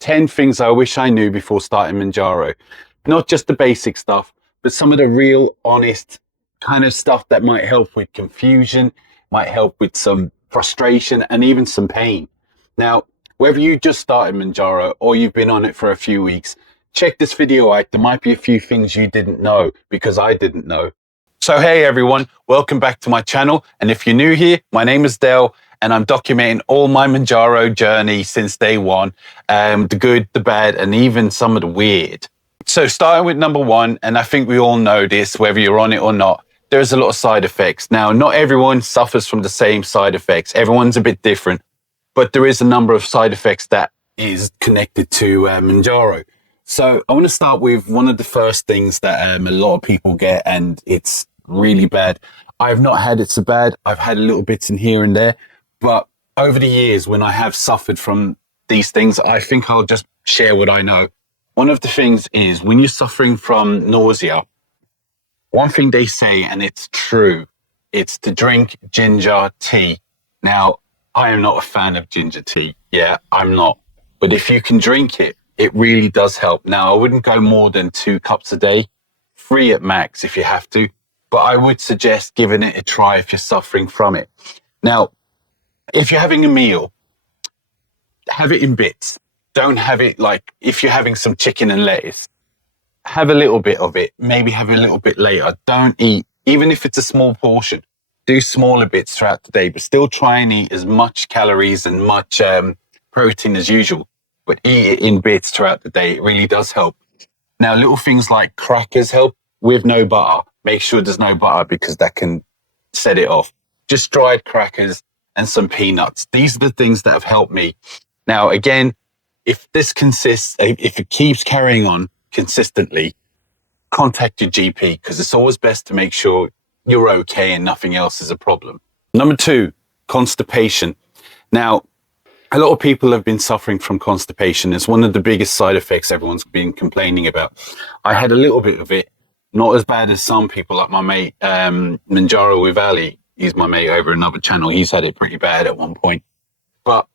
10 things I wish I knew before starting Mounjaro. Not just the basic stuff, but some of the real honest kind of stuff that might help with confusion, might help with some frustration and even some pain. Now, whether you just started Mounjaro or you've been on it for a few weeks, check this video out. There might be a few things you didn't know because I didn't know. So hey everyone, welcome back to my channel. And if you're new here, my name is Dale and I'm documenting all my Mounjaro journey since day one, the good, the bad, and even some of the weird. So starting with number one, and I think we all know this, whether you're on it or not, there's a lot of side effects. Now, not everyone suffers from the same side effects. Everyone's a bit different, but there is a number of side effects that is connected to Mounjaro. So I want to start with one of the first things that a lot of people get, and it's really bad. I've not had it so bad. I've had a little bits in here and there, but over the years when I have suffered from these things, I think I'll just share what I know. One of the things is when you're suffering from nausea, one thing they say, and it's true, it's to drink ginger tea. Now, I am not a fan of ginger tea. Yeah, I'm not. But if you can drink it, it really does help. Now, I wouldn't go more than 2 cups a day, 3 at max if you have to, but I would suggest giving it a try if you're suffering from it. Now, if you're having a meal, have it in bits. Don't have it like if you're having some chicken and lettuce, have a little bit of it, maybe have a little bit later. Don't eat, even if it's a small portion, do smaller bits throughout the day, but still try and eat as much calories and much protein as usual, but eat it in bits throughout the day. It really does help. Now, little things like crackers help with no butter. Make sure there's no butter because that can set it off. Just dried crackers and some peanuts. These are the things that have helped me. Now, again, if it keeps carrying on consistently, contact your GP because it's always best to make sure you're okay and nothing else is a problem. Number 2, constipation. Now, a lot of people have been suffering from constipation. It's one of the biggest side effects everyone's been complaining about. I had a little bit of it, not as bad as some people, like my mate, Mounjaro with Ali. He's my mate over another channel. He's had it pretty bad at one point. But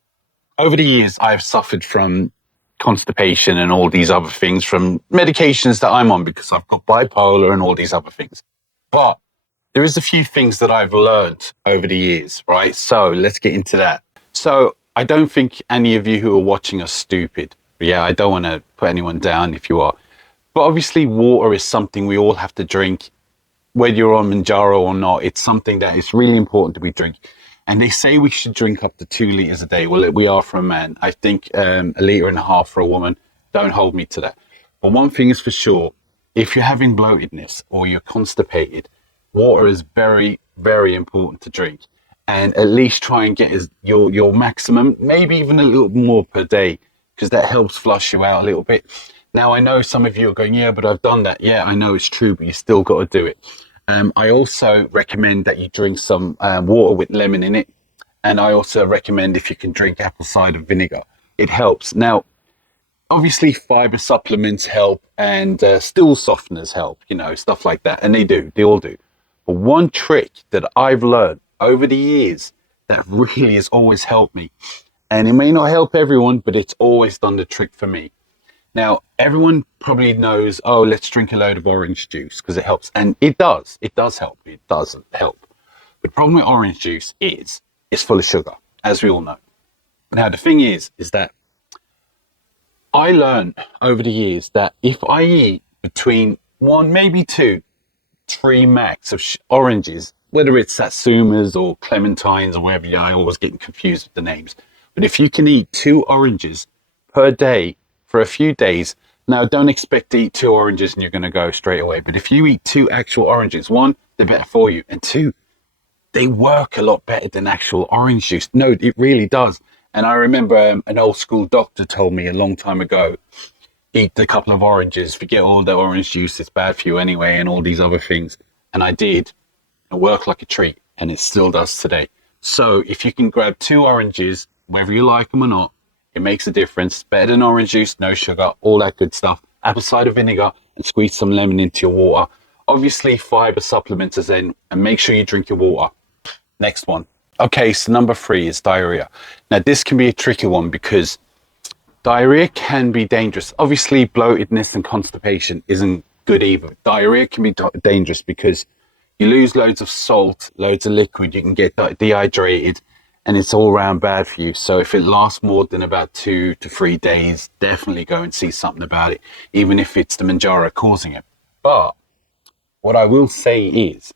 over the years, I've suffered from constipation and all these other things from medications that I'm on because I've got bipolar and all these other things. But there is a few things that I've learned over the years, right? So let's get into that. So I don't think any of you who are watching are stupid. Yeah, I don't want to put anyone down if you are. But obviously water is something we all have to drink, whether you're on Mounjaro or not. It's something that is really important to be drinking. And they say we should drink up to 2 liters a day. Well, we are for a man. I think 1.5 liters for a woman. Don't hold me to that. But one thing is for sure, if you're having bloatedness or you're constipated, water is very, very important to drink. And at least try and get your maximum, maybe even a little more per day, because that helps flush you out a little bit. Now, I know some of you are going, yeah, but I've done that. Yeah, I know it's true, but you still got to do it. I also recommend that you drink some water with lemon in it. And I also recommend if you can drink apple cider vinegar, it helps. Now, obviously fiber supplements help and stool softeners help, stuff like that. And they all do. But one trick that I've learned over the years that really has always helped me, and it may not help everyone, but it's always done the trick for me. Now, everyone probably knows, oh, let's drink a load of orange juice because it helps. And it does help. It does help. But the problem with orange juice is it's full of sugar, as we all know. Now, the thing is that I learned over the years that if I eat between 1, maybe 2, 3 max of oranges, whether it's Satsumas or Clementines or whatever, I always get confused with the names. But if you can eat 2 oranges per day for a few days, now don't expect to eat 2 oranges and you're going to go straight away. But if you eat 2 actual oranges, 1, they're better for you, and 2, they work a lot better than actual orange juice. No, it really does. And I remember an old school doctor told me a long time ago, eat a couple of oranges, forget all the orange juice, it's bad for you anyway, and all these other things. And I did. It worked like a treat, and it still does today. So if you can grab 2 oranges, whether you like them or not, it makes a difference. Better than orange juice, no sugar, all that good stuff. Apple cider vinegar and squeeze some lemon into your water. Obviously, fiber supplements is in, and make sure you drink your water. Next one. Okay, so number 3 is diarrhea. Now, this can be a tricky one because Diarrhea can be dangerous. Obviously, bloatedness and constipation isn't good either. Diarrhea can be dangerous because you lose loads of salt, loads of liquid, you can get dehydrated, and it's all around bad for you. So if it lasts more than about 2 to 3 days, definitely go and see something about it, even if it's the Mounjaro causing it. But what I will say is,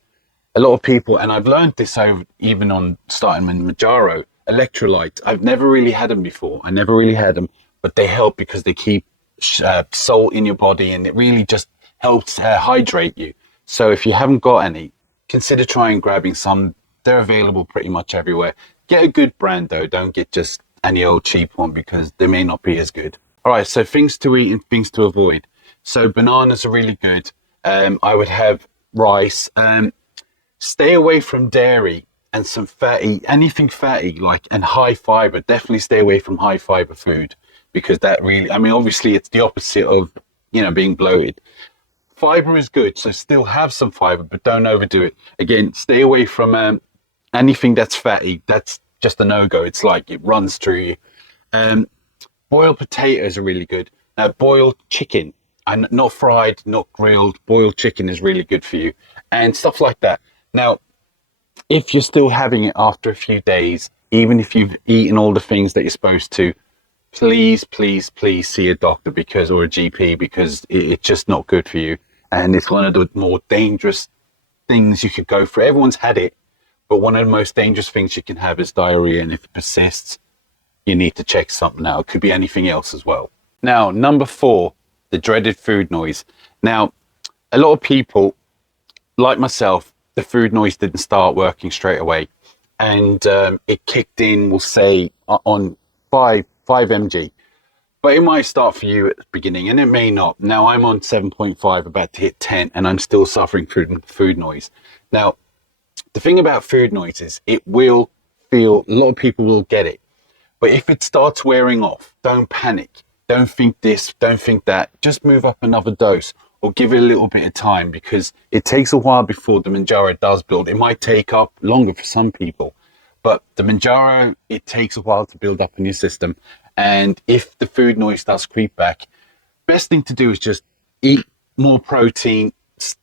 a lot of people, and I've learned this over even on starting Mounjaro, electrolytes. I've never really had them before. I never really had them, but they help because they keep salt in your body, and it really just helps hydrate you. So if you haven't got any, consider trying grabbing some. They're available pretty much everywhere. Get a good brand though. Don't get just any old cheap one because they may not be as good. All right, so things to eat and things to avoid. So bananas are really good. I would have rice. Stay away from dairy and some fatty, anything fatty, like, and high fiber. Definitely stay away from high fiber food because that really, I mean, obviously it's the opposite of, being bloated. Fiber is good, so still have some fiber, but don't overdo it. Again, stay away from anything that's fatty. That's just a no-go. It's like it runs through you. Boiled potatoes are really good. Now, boiled chicken, and not fried, not grilled. Boiled chicken is really good for you, and stuff like that. Now, if you're still having it after a few days, even if you've eaten all the things that you're supposed to, please, please, please see a doctor or a GP because it's just not good for you. And it's one of the more dangerous things you could go through. Everyone's had it, but one of the most dangerous things you can have is diarrhea. And if it persists, you need to check something out. It could be anything else as well. Now, number 4, the dreaded food noise. Now, a lot of people, like myself, the food noise didn't start working straight away. And it kicked in, we'll say, on 5 mg. But it might start for you at the beginning, and it may not. Now, I'm on 7.5, about to hit 10, and I'm still suffering from food noise. Now, the thing about food noise is it will feel, a lot of people will get it. But if it starts wearing off, don't panic. Don't think this, don't think that. Just move up another dose or give it a little bit of time because it takes a while before the Mounjaro does build. It might take up longer for some people, but the Mounjaro, it takes a while to build up in your system. And if the food noise does creep back, best thing to do is just eat more protein,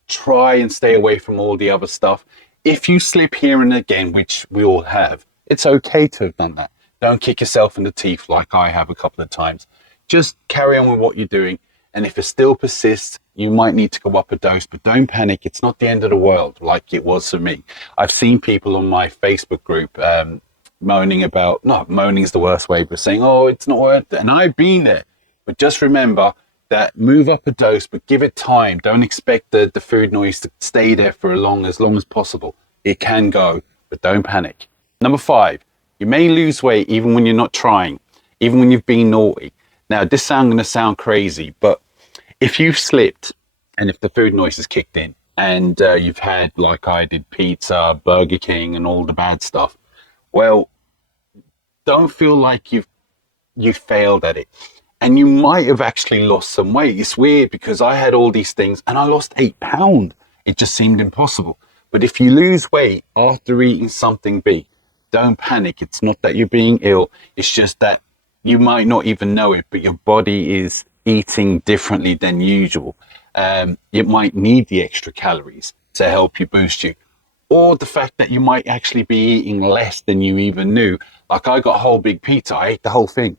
try and stay away from all the other stuff. If you slip here and again, which we all have, it's okay to have done that. Don't kick yourself in the teeth like I have a couple of times. Just carry on with what you're doing. And if it still persists, you might need to go up a dose, but don't panic. It's not the end of the world like it was for me. I've seen people on my Facebook group moaning about, not moaning is the worst way, but saying, oh, it's not worth it. And I've been there. But just remember that move up a dose, but give it time. Don't expect the food noise to stay there for as long as possible. It can go, but don't panic. Number 5, you may lose weight even when you're not trying, even when you've been naughty. Now, this is going to sound crazy, but if you've slipped and if the food noise has kicked in and you've had, like I did, pizza, Burger King and all the bad stuff, well, don't feel like you've failed at it. And you might have actually lost some weight. It's weird because I had all these things and I lost 8 pounds. It just seemed impossible. But if you lose weight after eating something big, don't panic. It's not that you're being ill. It's just that you might not even know it, but your body is eating differently than usual. It might need the extra calories to help you boost you. Or the fact that you might actually be eating less than you even knew. Like I got a whole big pizza. I ate the whole thing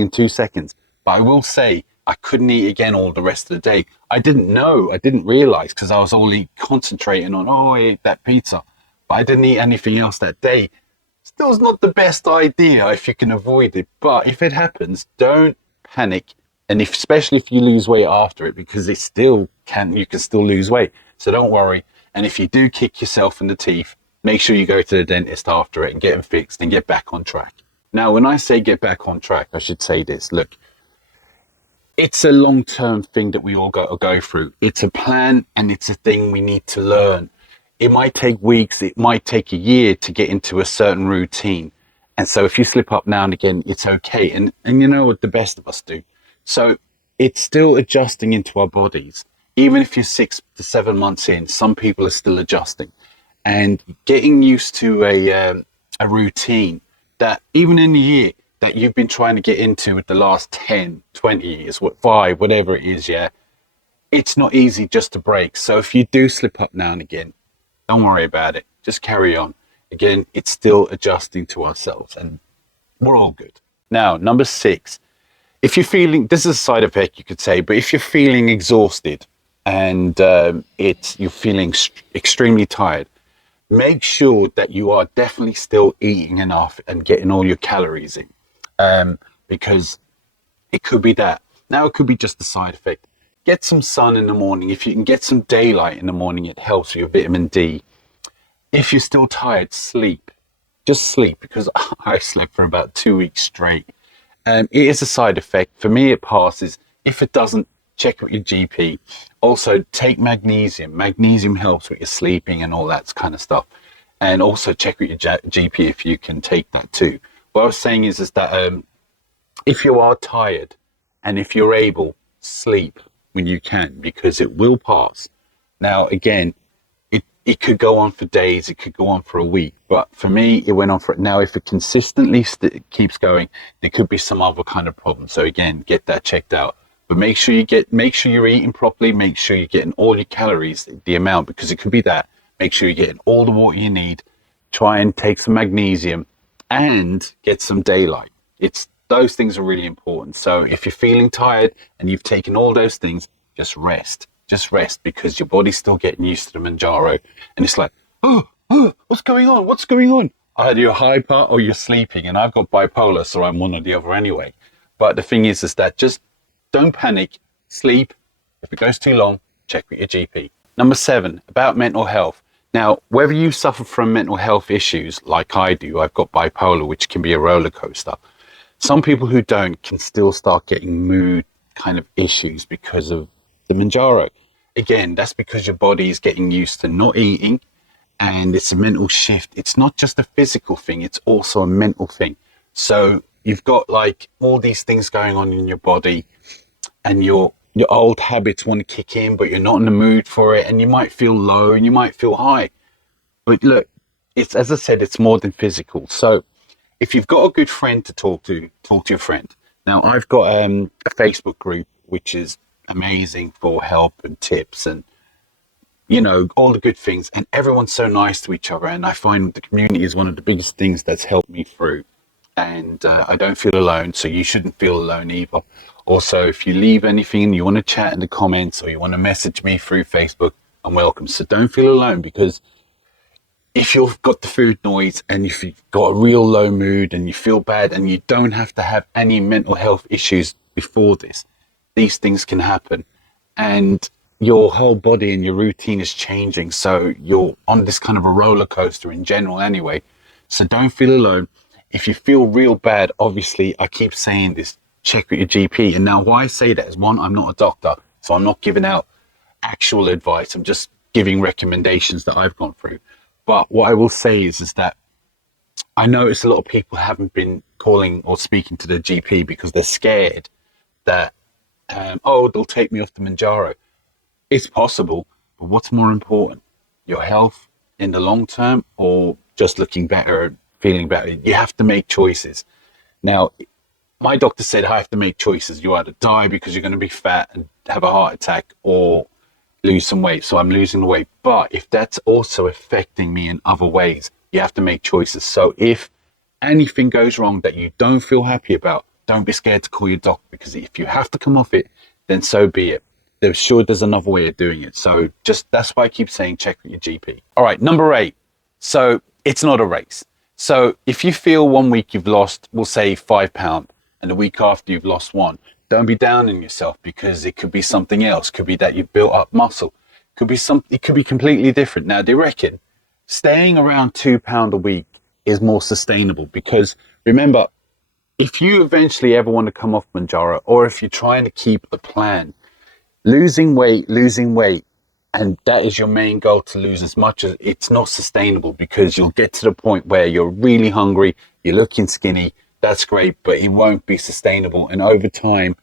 in 2 seconds. But I will say I couldn't eat again all the rest of the day. I didn't know. I didn't realize because I was only concentrating on, I ate that pizza. But I didn't eat anything else that day. Still is not the best idea if you can avoid it. But if it happens, don't panic. And especially if you lose weight after it, because you can still lose weight. So don't worry. And if you do kick yourself in the teeth, make sure you go to the dentist after it and get them fixed and get back on track. Now, when I say get back on track, I should say this. Look, it's a long-term thing that we all got to go through. It's a plan and it's a thing we need to learn. It might take weeks, it might take a year to get into a certain routine. And so if you slip up now and again, it's okay. And you know what the best of us do. So it's still adjusting into our bodies. Even if you're 6 to 7 months in, some people are still adjusting and getting used to a routine that even in a year, that you've been trying to get into with the last 10, 20 years, what, 5, whatever it is, yeah, it's not easy just to break. So if you do slip up now and again, don't worry about it. Just carry on. Again, it's still adjusting to ourselves and we're all good. Now, number 6, if you're feeling, this is a side effect you could say, but if you're feeling exhausted and you're feeling extremely tired, make sure that you are definitely still eating enough and getting all your calories in, because it could be that. Now, it could be just a side effect. Get some sun in the morning. If you can get some daylight in the morning, it helps with your vitamin D. If you're still tired, sleep. Just sleep, because I slept for about 2 weeks straight. It is a side effect. For me, it passes. If it doesn't, check with your GP. Also, take magnesium. Magnesium helps with your sleeping and all that kind of stuff. And also check with your GP if you can take that too. What I was saying is that if you are tired and if you're able, sleep when you can, because it will pass. Now, again, it could go on for days, it could go on for a week, but for me, it went on for, now if it consistently keeps going, there could be some other kind of problem. So again, get that checked out. But make sure you're eating properly, make sure you're getting all your calories, the amount, because it could be that. Make sure you're getting all the water you need. Try and take some magnesium and get some daylight. Those things are really important. So if you're feeling tired and you've taken all those things, just rest. Just rest, because your body's still getting used to the Mounjaro. And it's like, oh, what's going on? What's going on? Either you're hyper or you're sleeping. And I've got bipolar, so I'm one or the other anyway. But the thing is that just don't panic, sleep. If it goes too long, check with your GP. Number 7, about mental health. Now, whether you suffer from mental health issues like I do, I've got bipolar, which can be a roller coaster. Some people who don't can still start getting mood kind of issues because of the Mounjaro. Again, that's because your body is getting used to not eating, and it's a mental shift. It's not just a physical thing, it's also a mental thing. So you've got like all these things going on in your body, and your old habits want to kick in, but you're not in the mood for it, and you might feel low and you might feel high. But look, it's, as I said, it's more than physical. So if you've got a good friend to talk to your friend. Now, I've got a Facebook group, which is amazing for help and tips and, you know, all the good things. And everyone's so nice to each other. And I find the community is one of the biggest things that's helped me through. And I don't feel alone, so you shouldn't feel alone either. Also, if you leave anything and you want to chat in the comments or you want to message me through Facebook, I'm welcome. So don't feel alone, because if you've got the food noise and if you've got a real low mood and you feel bad, and you don't have to have any mental health issues before this, these things can happen, and your whole body and your routine is changing. So you're on this kind of a roller coaster in general anyway. So don't feel alone. If you feel real bad, obviously, I keep saying this, check with your GP. And now why I say that is, one, I'm not a doctor, so I'm not giving out actual advice. I'm just giving recommendations that I've gone through. But what I will say is that I notice a lot of people haven't been calling or speaking to their GP because they're scared that, they'll take me off the Mounjaro. It's possible, but what's more important? Your health in the long term, or just looking better, feeling better? You have to make choices. Now, my doctor said I have to make choices. You either die because you're going to be fat and have a heart attack, or lose some weight. So I'm losing the weight. But if that's also affecting me in other ways, you have to make choices. So if anything goes wrong that you don't feel happy about, don't be scared to call your doctor, because if you have to come off it, then so be it. There's another way of doing it. So that's why I keep saying check with your GP. All right, number 8. So it's not a race. So if you feel 1 week you've lost, we'll say 5 pounds, and the week after you've lost 1, don't be down on yourself, because it could be something else. Could be that you've built up muscle. It could be completely different. Now, they reckon staying around 2 pounds a week is more sustainable, because remember, if you eventually ever want to come off Mounjaro, or if you're trying to keep a plan, losing weight, and that is your main goal, to lose as much as, it's not sustainable, because you'll get to the point where you're really hungry, you're looking skinny. That's great, but it won't be sustainable. And over time,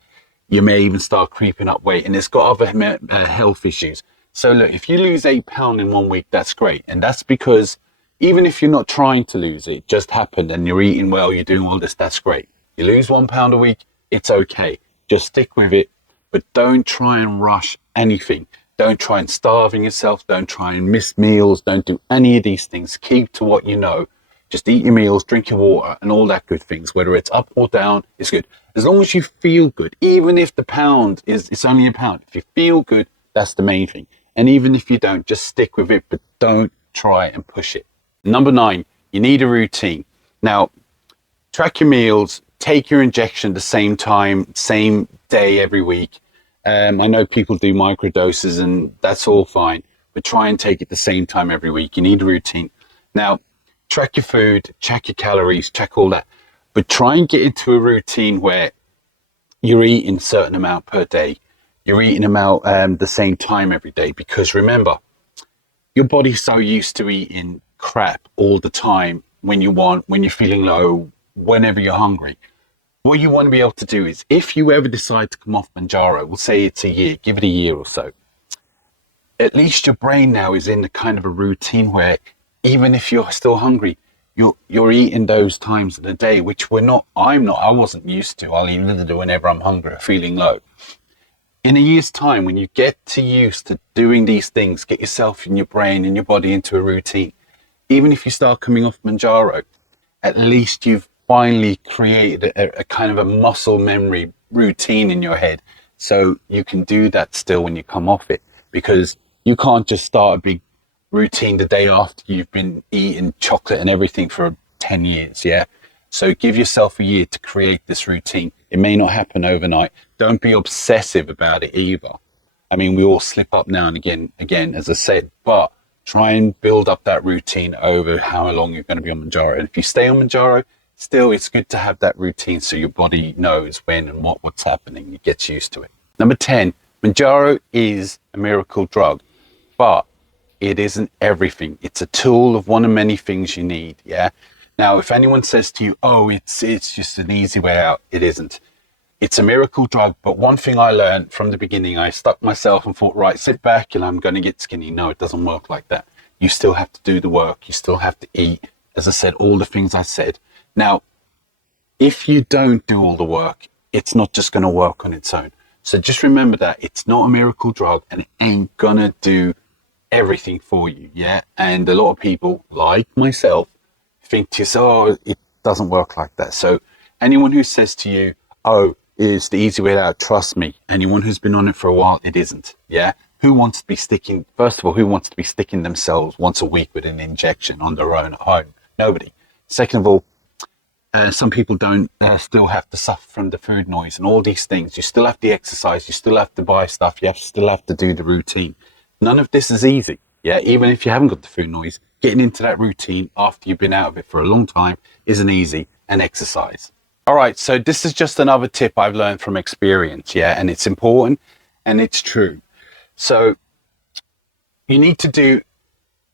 you may even start creeping up weight, and it's got other health issues. So look, if you lose 8 pounds in 1 week, that's great. And that's because even if you're not trying to lose it, it just happened, and you're eating well, you're doing all this, that's great. You lose 1 pound a week, it's okay. Just stick with it, but don't try and rush anything. Don't try and starving yourself. Don't try and miss meals. Don't do any of these things. Keep to what you know. Just eat your meals, drink your water, and all that good things. Whether it's up or down, it's good. As long as you feel good, even if the pound it's only a pound. If you feel good, that's the main thing. And even if you don't, just stick with it, but don't try and push it. Number 9, you need a routine. Now, track your meals, take your injection the same time, same day every week. I know people do microdoses and that's all fine, but try and take it the same time every week. You need a routine. Now, track your food, check your calories, check all that, but try and get into a routine where you're eating a certain amount per day. You're eating about the same time every day, because remember, your body's so used to eating crap all the time when you're feeling low, whenever you're hungry. What you want to be able to do is, if you ever decide to come off Mounjaro, we'll say it's a year, give it a year or so, at least your brain now is in the kind of a routine where even if you're still hungry, you're eating those times of the day, which I wasn't used to. I'll eat literally whenever I'm hungry or feeling low. In a year's time, when you get used to doing these things, get yourself and your brain and your body into a routine, even if you start coming off Mounjaro, at least you've finally created a kind of a muscle memory routine in your head. So you can do that still when you come off it, because you can't just start a big routine the day after you've been eating chocolate and everything for 10 years. Yeah. So give yourself a year to create this routine. It may not happen overnight. Don't be obsessive about it either. I mean, we all slip up now and again, as I said, but try and build up that routine over how long you're going to be on Mounjaro. And if you stay on Mounjaro, still, it's good to have that routine so your body knows when and what's happening. It gets used to it. Number 10, Mounjaro is a miracle drug, but it isn't everything. It's a tool of one of many things you need. Yeah. Now, if anyone says to you, oh, it's just an easy way out, it isn't. It's a miracle drug. But one thing I learned from the beginning, I stuck myself and thought, right, sit back and I'm going to get skinny. No, it doesn't work like that. You still have to do the work. You still have to eat. As I said, all the things I said. Now, if you don't do all the work, it's not just going to work on its own. So just remember that it's not a miracle drug and it ain't going to do everything for you. Yeah. And a lot of people, like myself, think to yourself, oh, it doesn't work like that. So anyone who says to you, oh, it's the easy way out, trust me, anyone who's been on it for a while, it isn't. Yeah. Who wants to be sticking themselves once a week with an injection on their own at home? Nobody. Second of all, some people don't still have to suffer from the food noise and all these things. You still have to exercise. You still have to buy stuff. You still have to do the routine. None of this is easy. Yeah, even if you haven't got the food noise, getting into that routine after you've been out of it for a long time isn't easy, and exercise. All right, so this is just another tip I've learned from experience. Yeah, and it's important and it's true. So you need to do,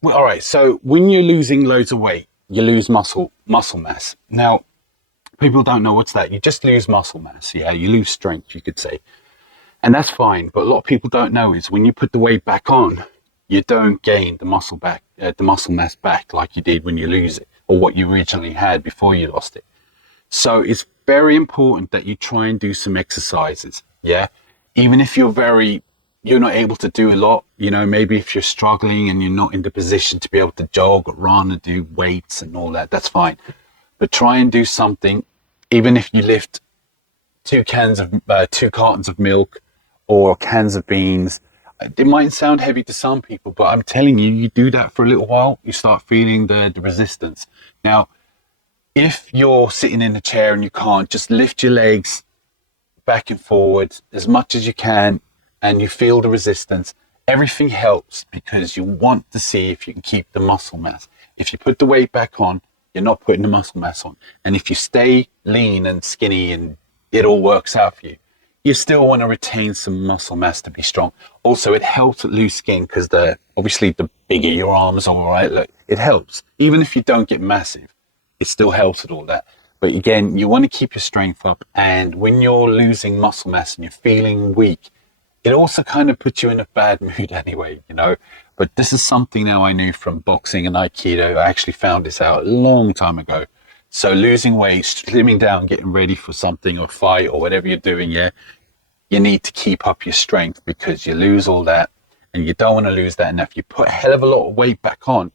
well, all right, so when you're losing loads of weight, you lose muscle mass. Now, people don't know what's that. You just lose muscle mass. Yeah, you lose strength, you could say. And that's fine. But a lot of people don't know is when you put the weight back on, you don't gain the muscle mass back like you did when you lose it, or what you originally had before you lost it. So it's very important that you try and do some exercises. Yeah. Even if you're not able to do a lot, maybe if you're struggling and you're not in the position to be able to jog or run and do weights and all that, that's fine. But try and do something, even if you lift 2 cartons of milk or cans of beans. It might sound heavy to some people, but I'm telling you, you do that for a little while, you start feeling the resistance. Now, if you're sitting in a chair and you can't, just lift your legs back and forward as much as you can, and you feel the resistance. Everything helps because you want to see if you can keep the muscle mass. If you put the weight back on, you're not putting the muscle mass on. And if you stay lean and skinny and it all works out for you, you still want to retain some muscle mass to be strong. Also, it helps with loose skin because obviously the bigger your arms are, right? Look, it helps. Even if you don't get massive, it still helps with all that. But again, you want to keep your strength up. And when you're losing muscle mass and you're feeling weak, it also kind of puts you in a bad mood anyway, But this is something now I knew from boxing and Aikido. I actually found this out a long time ago. So losing weight, slimming down, getting ready for something or fight or whatever you're doing, yeah, you need to keep up your strength, because you lose all that and you don't want to lose that. And if you put a hell of a lot of weight back on,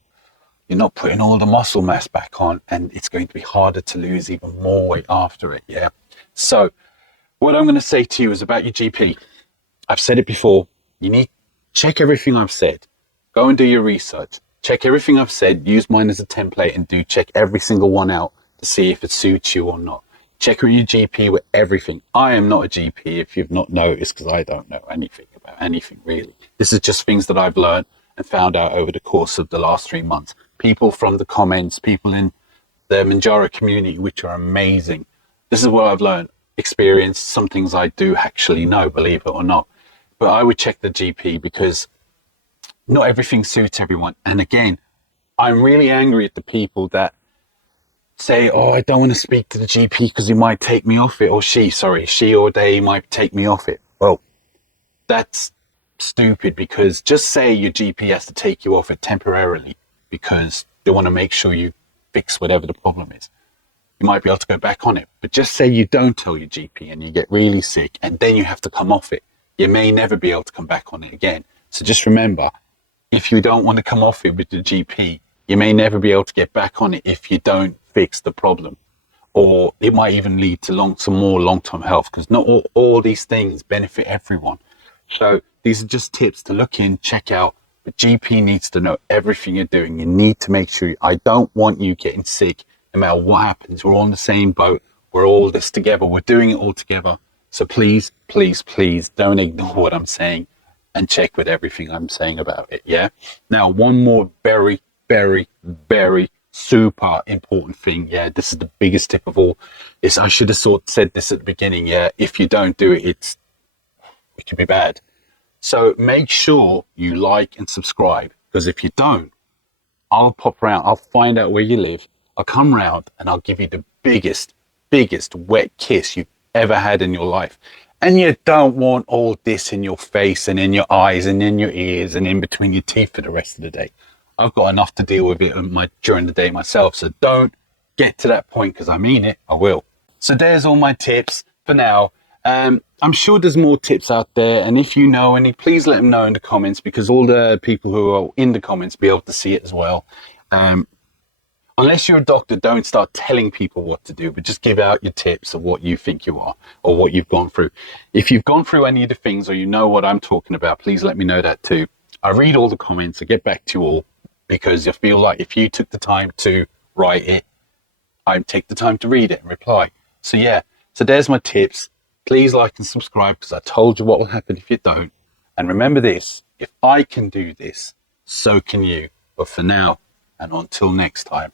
you're not putting all the muscle mass back on, and it's going to be harder to lose even more weight after it, yeah? So what I'm going to say to you is about your GP. I've said it before. You need to check everything I've said. Go and do your research. Check everything I've said. Use mine as a template and check every single one out to see if it suits you or not. Check with your GP with everything. I am not a GP, if you've not noticed, because I don't know anything about anything really. This is just things that I've learned and found out over the course of the last 3 months. People from the comments, people in the Mounjaro community, which are amazing. This is what I've learned, experience, some things I do actually know, believe it or not. But I would check the GP, because not everything suits everyone. And again, I'm really angry at the people that say, oh, I don't want to speak to the GP because he might take me off it, or she or they might take me off it. Well, that's stupid, because just say your GP has to take you off it temporarily because they want to make sure you fix whatever the problem is. You might be able to go back on it. But just say you don't tell your GP and you get really sick and then you have to come off it. You may never be able to come back on it again. So just remember, if you don't want to come off it with the GP, you may never be able to get back on it if you don't fix the problem. Or it might even lead to some more long-term health, because not all these things benefit everyone. So these are just tips to look in, check out. The GP needs to know everything you're doing. You need to make sure. I don't want you getting sick no matter what happens. We're all in the same boat. We're all this together. We're doing it all together. So please, please, please don't ignore what I'm saying and check with everything I'm saying about it, yeah? Now, one more very, very, very super important thing, yeah? This is the biggest tip of all. I should have said this at the beginning, yeah? If you don't do it, it can be bad. So make sure you like and subscribe, because if you don't, I'll pop around. I'll find out where you live. I'll come round and I'll give you the biggest wet kiss you've ever had in your life. And you don't want all this in your face and in your eyes and in your ears and in between your teeth for the rest of the day. I've got enough to deal with it during the day myself. So don't get to that point, because I mean it, I will. So there's all my tips for now. I'm sure there's more tips out there, and if you know any, please let them know in the comments, because all the people who are in the comments be able to see it as well. Unless you're a doctor, don't start telling people what to do, but just give out your tips of what you think you are or what you've gone through. If you've gone through any of the things, or you know what I'm talking about, please let me know that too. I read all the comments, I get back to you all, because I feel like if you took the time to write it, I take the time to read it and reply. So yeah, so there's my tips. Please like and subscribe, because I told you what will happen if you don't. And remember this, if I can do this, so can you. But for now, and until next time,